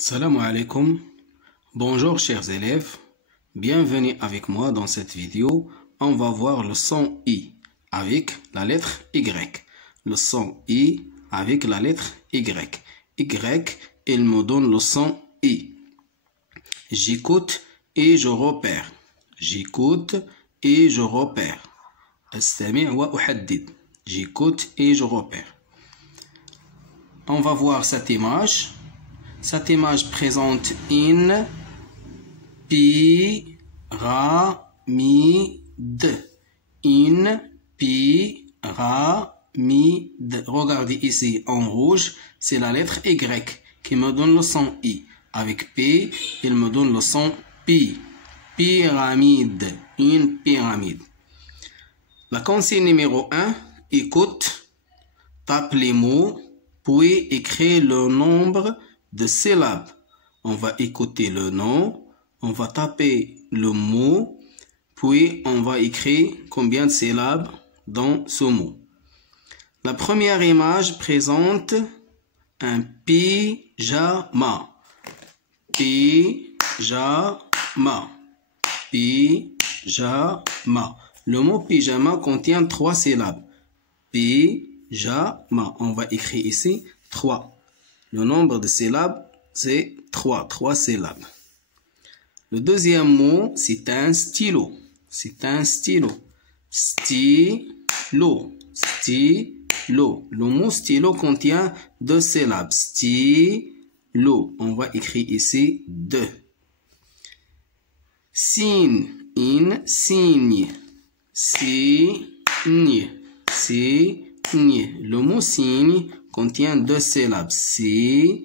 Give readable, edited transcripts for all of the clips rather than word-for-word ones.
Salam alaikum. Bonjour chers élèves, bienvenue avec moi dans cette vidéo. On va voir le son I avec la lettre Y. Le son I avec la lettre Y. Y, il me donne le son I. J'écoute et je repère. J'écoute et je repère. أستمع وأحدد. J'écoute et je repère. On va voir cette image. Cette image présente une pyramide. Une pyramide. Regardez ici en rouge, c'est la lettre Y qui me donne le son I. Avec P, il me donne le son P. Pyramide. Une pyramide. La consigne numéro 1, écoute, tape les mots, puis écris le nombre de syllabes. On va écouter le nom, on va taper le mot, puis on va écrire combien de syllabes dans ce mot. La première image présente un pyjama. Pyjama. Pyjama. Le mot pyjama contient 3 syllabes. Pyjama. On va écrire ici 3. Le nombre de syllabes, c'est 3. 3 syllabes. Le deuxième mot, c'est un stylo. C'est un stylo. Stylo. Stylo. Le mot stylo contient 2 syllabes. Stylo. On va écrire ici 2. Signe. In signe. Signe. Signe. Le mot signe contient 2 syllabes. Signe.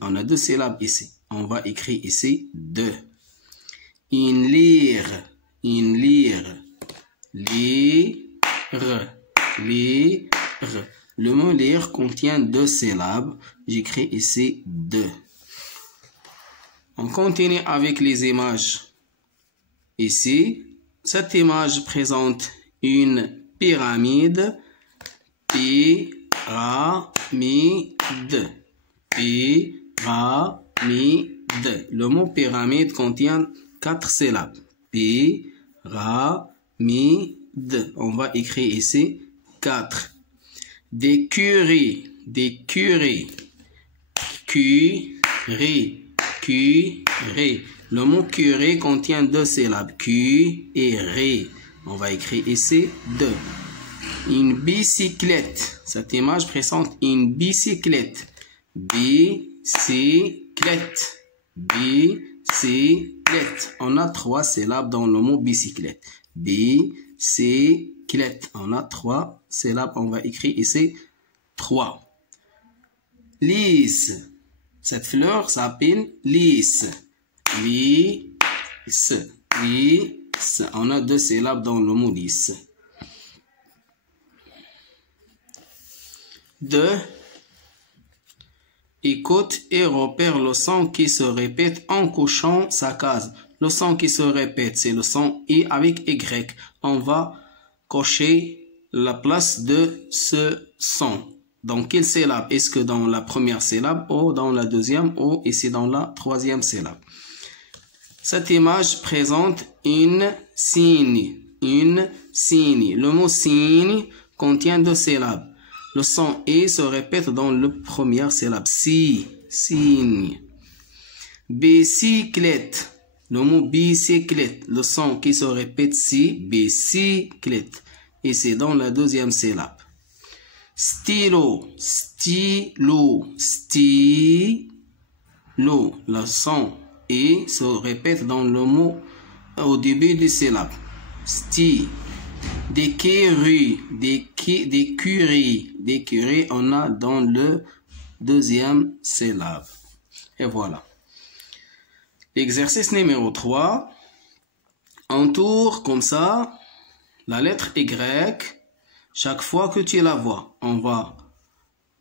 On a 2 syllabes ici. On va écrire ici 2. In lire. In lire. Lire. Lire. Le mot lire contient 2 syllabes. J'écris ici 2. On continue avec les images. Ici, cette image présente une pyramide. Pyramide. Pyramide. Le mot pyramide contient 4 syllabes. Pyramide. On va écrire ici 4. Des curés. Des curés. Curé. Curé. Le mot curé contient 2 syllabes. Q et ré. On va écrire ici 2. Une bicyclette. Cette image présente une bicyclette. Bicyclette. Bicyclette. On a 3 syllabes dans le mot bicyclette. Bicyclette. On a 3 syllabes. On va écrire ici 3. Lys. Cette fleur s'appelle lys. Lys. Lys. On a 2 syllabes dans le mot lys. 2. Écoute et repère le son qui se répète en cochant sa case. Le son qui se répète, c'est le son I avec Y. On va cocher la place de ce son. Dans quelle syllabe? Est-ce que dans la première syllabe ou dans la deuxième ou ici dans la troisième syllabe? Cette image présente une signe. Une signe. Le mot signe contient 2 syllabes. Le son I se répète dans la première syllabe. Si. Signe. Bicyclette. Le mot bicyclette. Le son qui se répète si. Bicyclette. Et c'est dans la deuxième syllabe. Stylo. Stylo. Stylo. Le son I se répète dans le mot au début du syllabe. Sti. Des curies. Des curies, on a dans le deuxième syllabe. Et voilà. L'exercice numéro 3. Entoure comme ça la lettre Y. Chaque fois que tu la vois, on va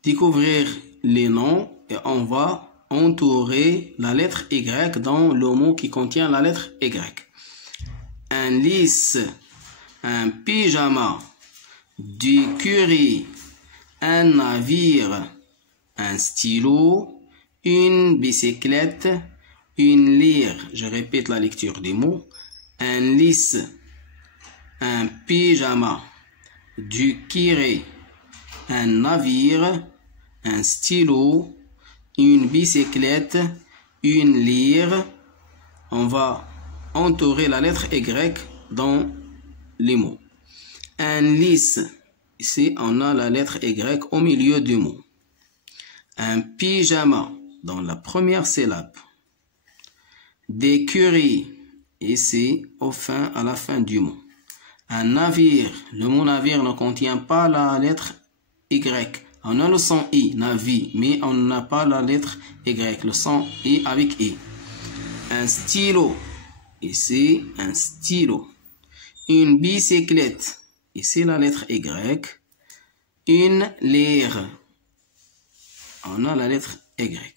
découvrir les noms et on va entourer la lettre Y dans le mot qui contient la lettre Y. Un lys, un pyjama, du curry, un navire, un stylo, une bicyclette, une lyre. Je répète la lecture des mots. Un lys, un pyjama, du kiré, un navire, un stylo, une bicyclette, une lyre. On va entourer la lettre Y dans les mots. Un lys, ici on a la lettre Y au milieu du mot. Un pyjama dans la première syllabe. Des curries, ici à la fin du mot. Un navire, le mot navire ne contient pas la lettre Y. On a le son I, navi, mais on n'a pas la lettre Y, le son I avec I. Un stylo, ici un stylo. Une bicyclette, ici la lettre Y. Une lyre, on a la lettre Y.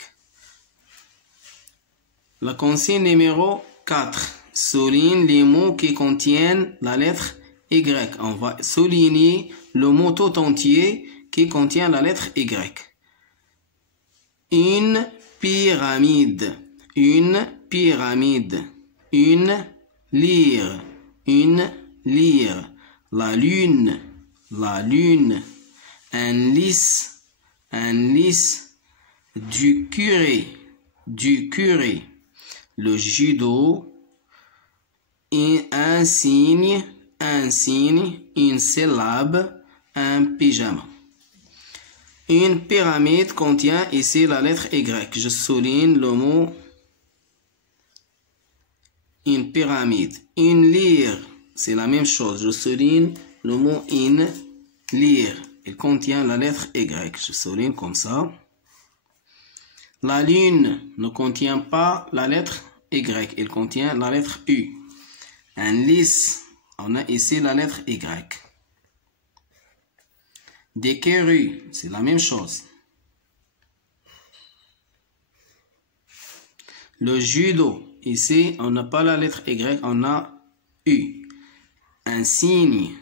La consigne numéro 4. Souligne les mots qui contiennent la lettre Y. On va souligner le mot tout entier qui contient la lettre Y. Une pyramide. Une pyramide. Une lyre. Une lyre. La lune. La lune. Un lys. Un lys. Du curé. Du curé. Le judo. Un signe, une syllabe, un pyjama. Une pyramide contient ici la lettre Y. Je souligne le mot une pyramide. Une lyre, c'est la même chose. Je souligne le mot une lyre. Il contient la lettre Y. Je souligne comme ça. La lune ne contient pas la lettre Y. Il contient la lettre U. Un lys, on a ici la lettre Y. Des kerus, c'est la même chose. Le judo, ici on n'a pas la lettre Y, on a U. Un signe.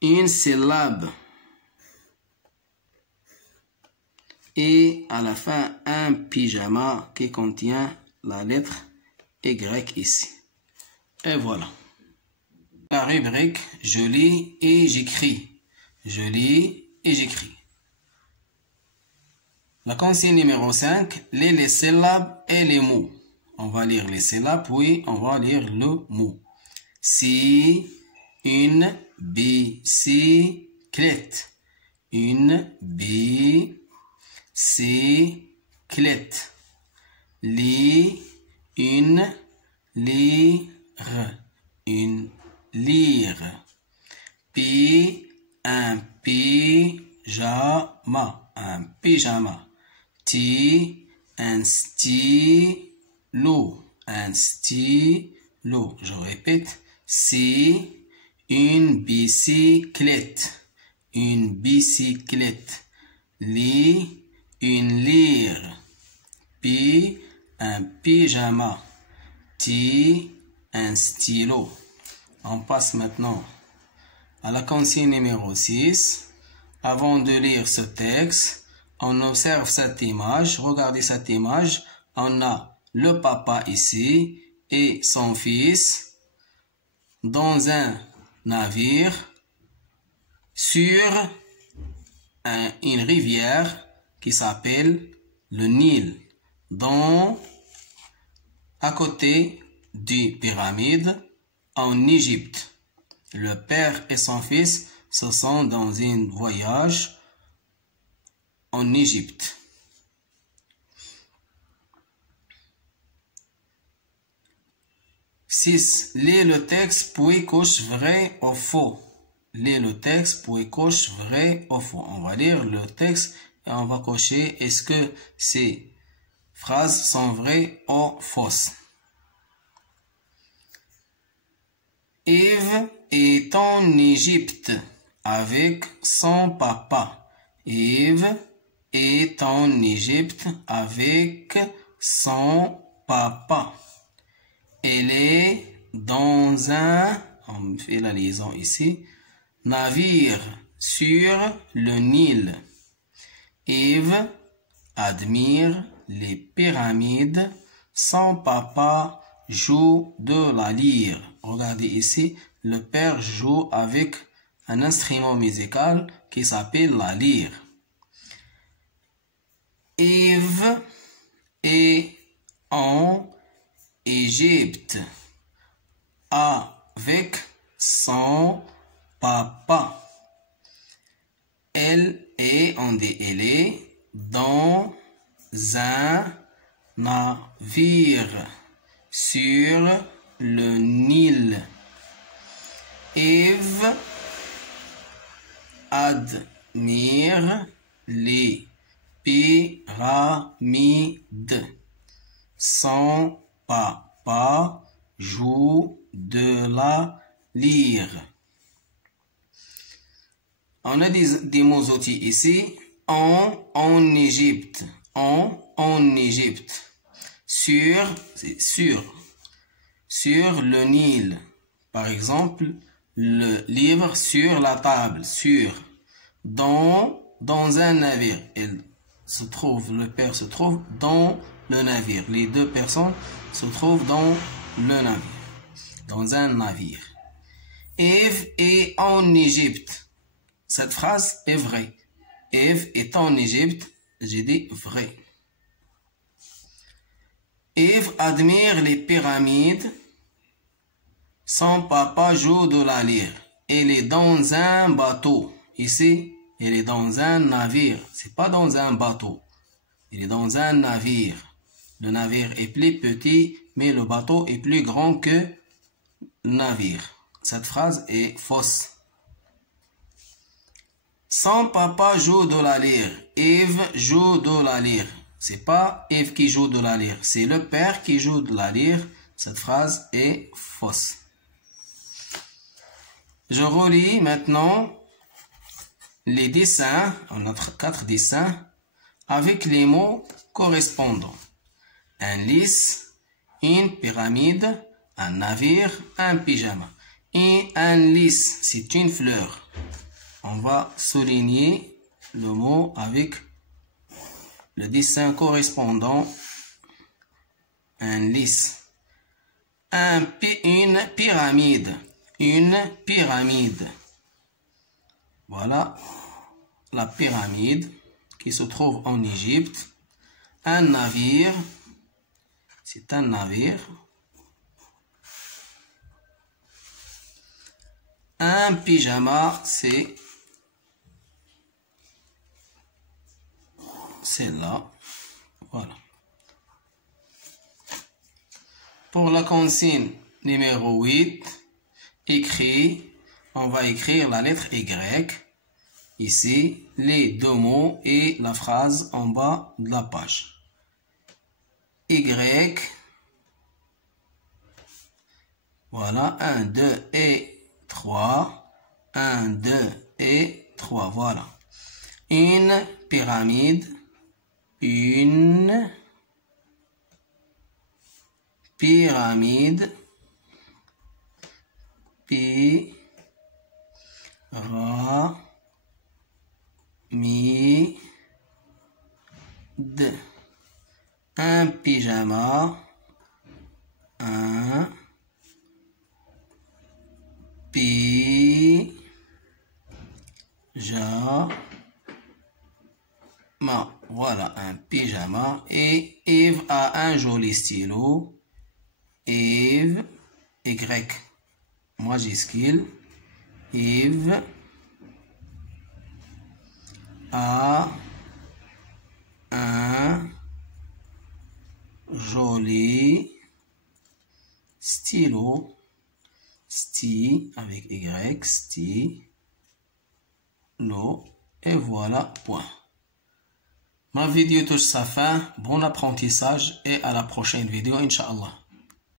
Une syllabe. Et à la fin, un pyjama qui contient la lettre Y ici. Et voilà. La rubrique, je lis et j'écris. Je lis et j'écris. La consigne numéro 5, lis les syllabes et les mots. On va lire les syllabes, puis on va lire le mot. Si, une bicyclette. Une bicyclette. Une lyre. Une lyre. Un pyjama. Un pyjama. Un stylo. Un stylo. Je répète. Une bicyclette. Une bicyclette. Une lyre. Un pyjama. Un stylo. On passe maintenant à la consigne numéro 6. Avant de lire ce texte, on observe cette image. Regardez cette image. On a le papa ici et son fils dans un navire sur une rivière qui s'appelle le Nil, à côté des pyramides en Égypte. Le père et son fils se sont dans un voyage en Égypte. 6. Lis le texte puis coche vrai ou faux. Lis le texte puis coche vrai ou faux. On va lire le texte et on va cocher est-ce que ces phrases sont vraies ou fausses. Yves est en Égypte avec son papa. Yves est en Égypte avec son papa. Elle est dans un, on fait la liaison ici, navire sur le Nil. Eve admire les pyramides. Son papa joue de la lyre. Regardez ici, le père joue avec un instrument musical qui s'appelle la lyre. Eve est en Égypte avec son papa. Elle est dans un navire sur le Nil. Eve admire les pyramides. Son papa joue de la lyre. On a des mots outils ici. En Égypte. En Égypte. Sur le Nil. Par exemple, le livre sur la table. Dans un navire. Le père se trouve dans le navire. Les deux personnes se trouvent dans le navire. Dans un navire. Eve est en Égypte. Cette phrase est vraie. Eve est en Égypte. J'ai dit vrai. Eve admire les pyramides. Son papa joue de la lyre. Elle est dans un bateau. Ici, elle est dans un navire. C'est pas dans un bateau. Elle est dans un navire. Le navire est plus petit, mais le bateau est plus grand que le navire. Cette phrase est fausse. Son papa joue de la lyre. Eve joue de la lyre. C'est pas Eve qui joue de la lyre. C'est le père qui joue de la lyre. Cette phrase est fausse. Je relis maintenant les dessins. On a 4 dessins avec les mots correspondants. Un lys, une pyramide, un navire, un pyjama. Et un lys, c'est une fleur. On va souligner le mot avec le dessin correspondant. Un lys. Une pyramide. Une pyramide. Voilà la pyramide qui se trouve en Égypte. Un navire. C'est un navire. Un pyjama, c'est celle-là. Voilà. Pour la consigne numéro 8, on va écrire la lettre Y. Ici, les deux mots et la phrase en bas de la page. Y. Voilà, 1, 2 et 3. 1, 2 et 3. Voilà. Une pyramide. Une pyramide. Pyramide. Un pyjama. Un pyjama. Voilà, un pyjama. Et Eve a un joli stylo. Eve, Y majuscule. Eve a un joli stylo. Avec Y, stylo. Et voilà, point. Ma vidéo touche sa fin. Bon apprentissage et à la prochaine vidéo, Inch'Allah.